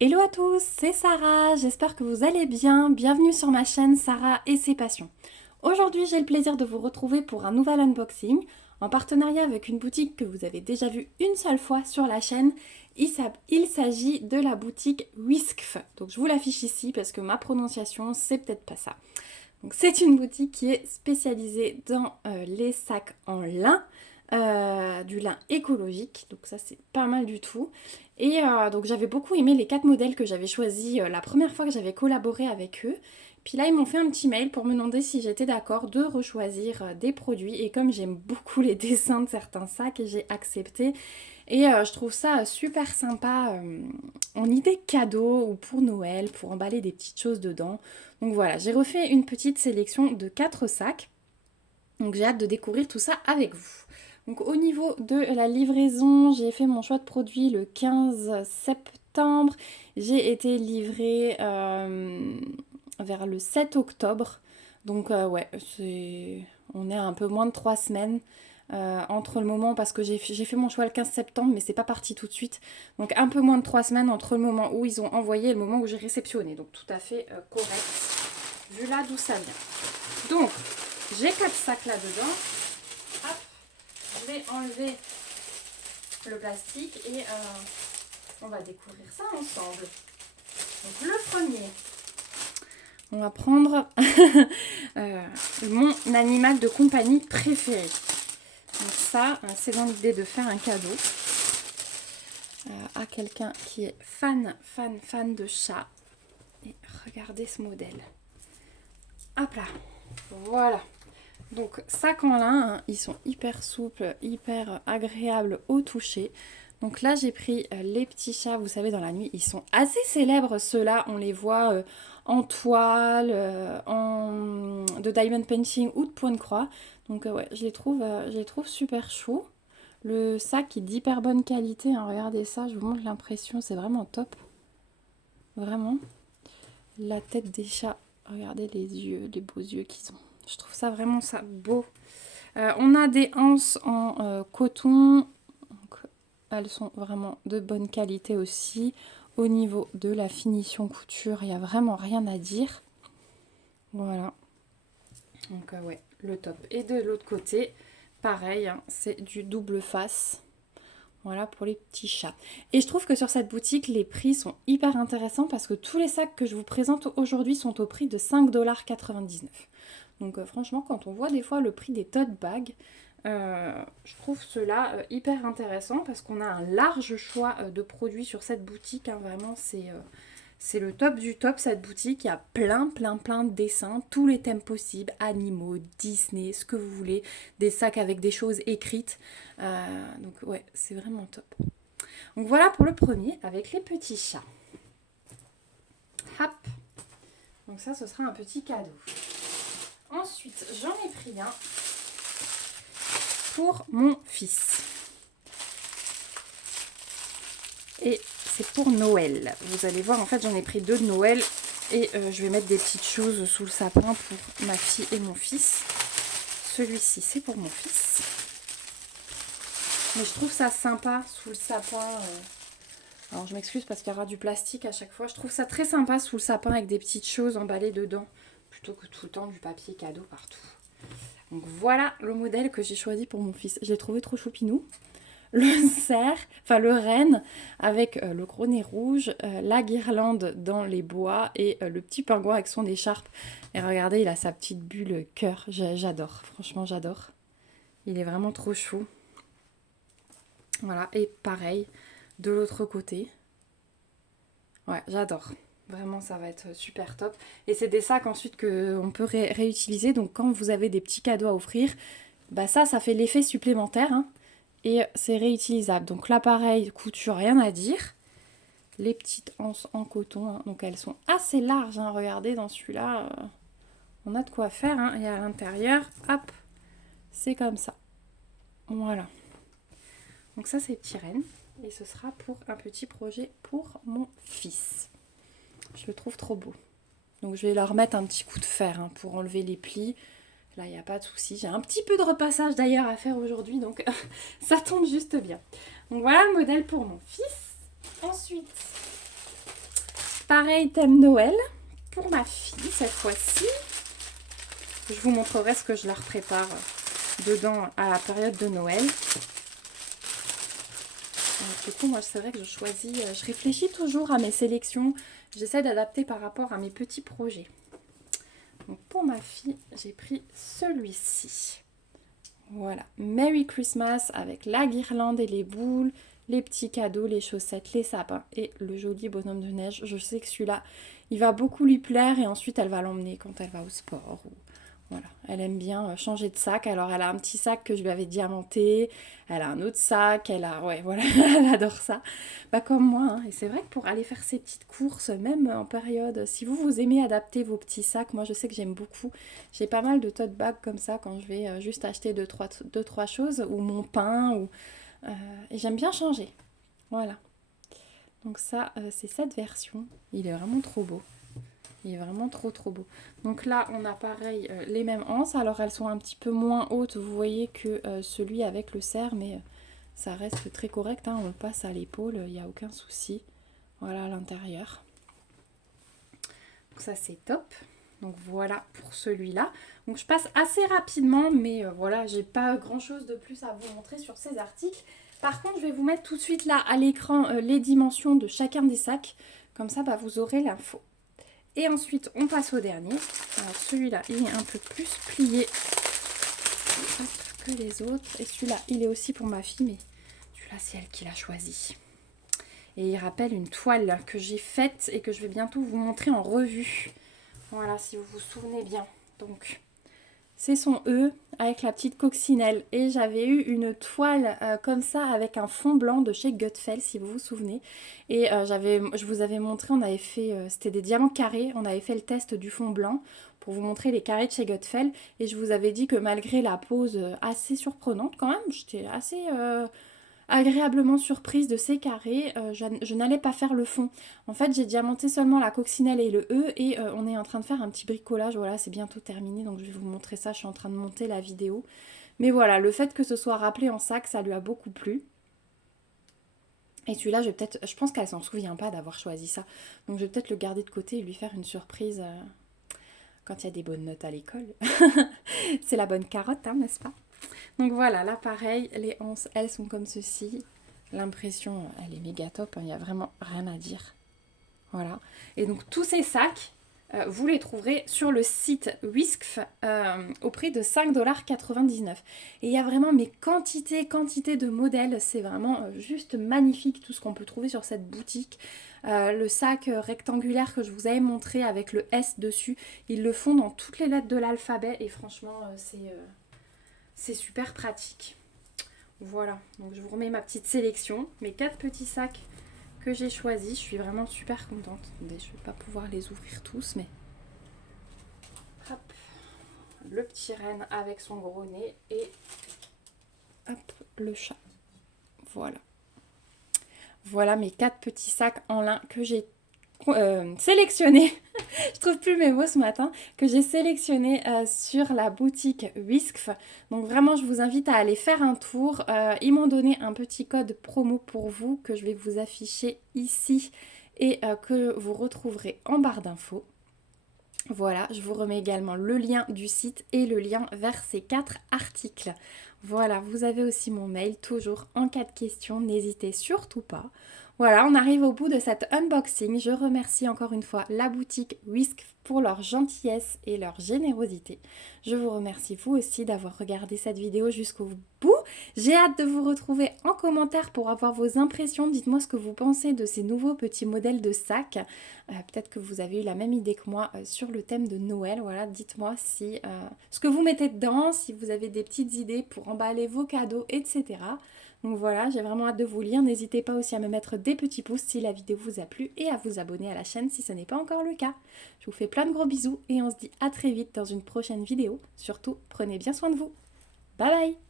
Hello à tous, c'est Sarah, j'espère que vous allez bien. Bienvenue sur ma chaîne Sarah et ses passions. Aujourd'hui, j'ai le plaisir de vous retrouver pour un nouvel unboxing en partenariat avec une boutique que vous avez déjà vue une seule fois sur la chaîne. Il s'agit de la boutique Whiskf. Donc je vous l'affiche ici parce que ma prononciation, c'est peut-être pas ça. Donc c'est une boutique qui est spécialisée dans les sacs en lin, du lin écologique, donc ça c'est pas mal du tout. Et donc j'avais beaucoup aimé les 4 modèles que j'avais choisis la première fois que j'avais collaboré avec eux. Puis là ils m'ont fait un petit mail pour me demander si j'étais d'accord de rechoisir des produits. Et comme j'aime beaucoup les dessins de certains sacs, j'ai accepté. Et je trouve ça super sympa en idée cadeau ou pour Noël, pour emballer des petites choses dedans. Donc voilà, j'ai refait une petite sélection de 4 sacs. Donc j'ai hâte de découvrir tout ça avec vous. Donc au niveau de la livraison, j'ai fait mon choix de produit le 15 septembre. J'ai été livrée vers le 7 octobre. Donc ouais, on est à un peu moins de 3 semaines entre le moment, parce que j'ai fait mon choix le 15 septembre, mais c'est pas parti tout de suite. Donc un peu moins de 3 semaines entre le moment où ils ont envoyé et le moment où j'ai réceptionné. Donc tout à fait correct, vu là d'où ça vient. Donc j'ai 4 sacs là-dedans. Hop, je vais enlever le plastique et on va découvrir ça ensemble. Donc le premier, on va prendre mon animal de compagnie préféré. Donc ça, c'est dans l'idée de faire un cadeau à quelqu'un qui est fan de chat. Et regardez ce modèle. Hop là, voilà. Donc sacs en lin, hein, ils sont hyper souples, hyper agréables au toucher. Donc là j'ai pris les petits chats, vous savez, dans la nuit, ils sont assez célèbres ceux-là, on les voit en toile, de diamond painting ou de point de croix. Donc ouais, je les trouve super chauds. Le sac est d'hyper bonne qualité, hein, regardez ça, je vous montre l'impression, c'est vraiment top. Vraiment. La tête des chats, regardez les yeux, les beaux yeux qu'ils ont. Je trouve ça vraiment ça beau. On a des anses en coton. Donc, elles sont vraiment de bonne qualité aussi. Au niveau de la finition couture, il n'y a vraiment rien à dire. Voilà. Donc ouais, le top. Et de l'autre côté, pareil, hein, c'est du double face. Voilà pour les petits chats. Et je trouve que sur cette boutique, les prix sont hyper intéressants parce que tous les sacs que je vous présente aujourd'hui sont au prix de 5,99 $. Donc franchement, quand on voit des fois le prix des tote bags, je trouve cela hyper intéressant parce qu'on a un large choix de produits sur cette boutique, hein. Vraiment, c'est le top du top, cette boutique. Il y a plein de dessins, tous les thèmes possibles, animaux, Disney, ce que vous voulez, des sacs avec des choses écrites. Donc ouais, c'est vraiment top. Donc voilà pour le premier avec les petits chats. Hop. Donc ça, ce sera un petit cadeau. Ensuite, j'en ai pris un pour mon fils. Et c'est pour Noël. Vous allez voir, en fait, j'en ai pris 2 de Noël. Et je vais mettre des petites choses sous le sapin pour ma fille et mon fils. Celui-ci, c'est pour mon fils. Mais je trouve ça sympa sous le sapin. Alors je m'excuse parce qu'il y aura du plastique à chaque fois. Je trouve ça très sympa sous le sapin avec des petites choses emballées dedans. Plutôt que tout le temps du papier cadeau partout. Donc voilà le modèle que j'ai choisi pour mon fils. J'ai trouvé trop choupinou. Le cerf, enfin le renne avec le gros nez rouge, la guirlande dans les bois et le petit pingouin avec son écharpe. Et regardez, il a sa petite bulle cœur. J'adore, franchement j'adore. Il est vraiment trop chou. Voilà, et pareil, de l'autre côté. Ouais, j'adore. Vraiment, ça va être super top. Et c'est des sacs ensuite qu'on peut réutiliser. Donc quand vous avez des petits cadeaux à offrir, bah ça fait l'effet supplémentaire, hein. Et c'est réutilisable. Donc là, pareil, couture, rien à dire. Les petites anses en coton, hein. Donc elles sont assez larges, hein. Regardez, dans celui-là, on a de quoi faire, hein. Et à l'intérieur, hop, c'est comme ça. Voilà. Donc ça, c'est petit renne. Et ce sera pour un petit projet pour mon fils. Je le trouve trop beau. Donc je vais leur mettre un petit coup de fer, hein, pour enlever les plis. Là, il n'y a pas de souci. J'ai un petit peu de repassage d'ailleurs à faire aujourd'hui, donc ça tombe juste bien. Donc voilà le modèle pour mon fils. Ensuite, Pareil, thème Noël pour ma fille cette fois-ci. Je vous montrerai ce que je leur prépare dedans à la période de Noël. Donc, du coup, moi, c'est vrai que je réfléchis toujours à mes sélections. J'essaie d'adapter par rapport à mes petits projets. Donc, pour ma fille, j'ai pris celui-ci. Voilà, Merry Christmas avec la guirlande et les boules, les petits cadeaux, les chaussettes, les sapins et le joli bonhomme de neige. Je sais que celui-là, il va beaucoup lui plaire et ensuite elle va l'emmener quand elle va au sport. Voilà, elle aime bien changer de sac. Alors elle a un petit sac que je lui avais diamanté, elle a un autre sac, ouais, voilà, elle adore ça. Bah comme moi, hein. Et c'est vrai que pour aller faire ses petites courses, même en période, si vous aimez adapter vos petits sacs, moi je sais que j'aime beaucoup. J'ai pas mal de tote bags comme ça quand je vais juste acheter deux, trois choses, ou mon pain, et j'aime bien changer. Voilà. Donc ça, c'est cette version. Il est vraiment trop beau. Il est vraiment trop beau. Donc là, on a pareil les mêmes anses. Alors elles sont un petit peu moins hautes, vous voyez, que celui avec le cerf, mais ça reste très correct. Hein. On le passe à l'épaule, il n'y a aucun souci. Voilà à l'intérieur. Donc ça, c'est top. Donc voilà pour celui-là. Donc je passe assez rapidement, mais voilà, j'ai pas grand-chose de plus à vous montrer sur ces articles. Par contre, je vais vous mettre tout de suite là à l'écran les dimensions de chacun des sacs. Comme ça, bah, vous aurez l'info. Et ensuite, on passe au dernier. Alors celui-là, il est un peu plus plié que les autres. Et celui-là, il est aussi pour ma fille, mais celui-là, c'est elle qui l'a choisi. Et il rappelle une toile que j'ai faite et que je vais bientôt vous montrer en revue. Voilà, si vous vous souvenez bien. Donc, c'est son E avec la petite coccinelle. Et j'avais eu une toile comme ça avec un fond blanc de chez Gutfeld, si vous vous souvenez. Et je vous avais montré, on avait fait, c'était des diamants carrés. On avait fait le test du fond blanc pour vous montrer les carrés de chez Gutfeld. Et je vous avais dit que malgré la pose assez surprenante quand même, j'étais assez agréablement surprise de ces carrés, je n'allais pas faire le fond. En fait, j'ai diamanté seulement la coccinelle et le E et on est en train de faire un petit bricolage. Voilà, c'est bientôt terminé, donc je vais vous montrer ça. Je suis en train de monter la vidéo. Mais voilà, le fait que ce soit rappelé en sac, ça lui a beaucoup plu. Et celui-là, je pense qu'elle s'en souvient pas d'avoir choisi ça. Donc je vais peut-être le garder de côté et lui faire une surprise quand il y a des bonnes notes à l'école. C'est la bonne carotte, hein, n'est-ce pas? Donc voilà, là pareil, les anses, elles sont comme ceci. L'impression, elle est méga top, il n'y a vraiment rien à dire. Voilà. Et donc tous ces sacs, vous les trouverez sur le site Wiskf au prix de 5,99 $. Et il y a vraiment quantité de modèles. C'est vraiment juste magnifique tout ce qu'on peut trouver sur cette boutique. Le sac rectangulaire que je vous avais montré avec le S dessus, ils le font dans toutes les lettres de l'alphabet et franchement, c'est super pratique. Voilà, donc je vous remets ma petite sélection, mes 4 petits sacs que j'ai choisis. Je suis vraiment super contente. Attendez, je ne vais pas pouvoir les ouvrir tous, mais hop, le petit renne avec son gros nez et hop, le chat. Voilà. Voilà mes 4 petits sacs en lin que j'ai sélectionné, je trouve plus mes mots ce matin, que j'ai sélectionné sur la boutique Wiskf. Donc vraiment, je vous invite à aller faire un tour. Ils m'ont donné un petit code promo pour vous que je vais vous afficher ici et que vous retrouverez en barre d'infos. Voilà, je vous remets également le lien du site et le lien vers ces 4 articles. Voilà, vous avez aussi mon mail, toujours en cas de questions, n'hésitez surtout pas. Voilà, on arrive au bout de cet unboxing. Je remercie encore une fois la boutique Wiskf pour leur gentillesse et leur générosité. Je vous remercie vous aussi d'avoir regardé cette vidéo jusqu'au bout. J'ai hâte de vous retrouver en commentaire pour avoir vos impressions. Dites-moi ce que vous pensez de ces nouveaux petits modèles de sacs. Peut-être que vous avez eu la même idée que moi sur le thème de Noël. Voilà, dites-moi si ce que vous mettez dedans, si vous avez des petites idées pour emballer vos cadeaux, etc. Donc voilà, j'ai vraiment hâte de vous lire. N'hésitez pas aussi à me mettre des petits pouces si la vidéo vous a plu et à vous abonner à la chaîne si ce n'est pas encore le cas. Je vous fais plein de gros bisous et on se dit à très vite dans une prochaine vidéo. Surtout, prenez bien soin de vous. Bye bye!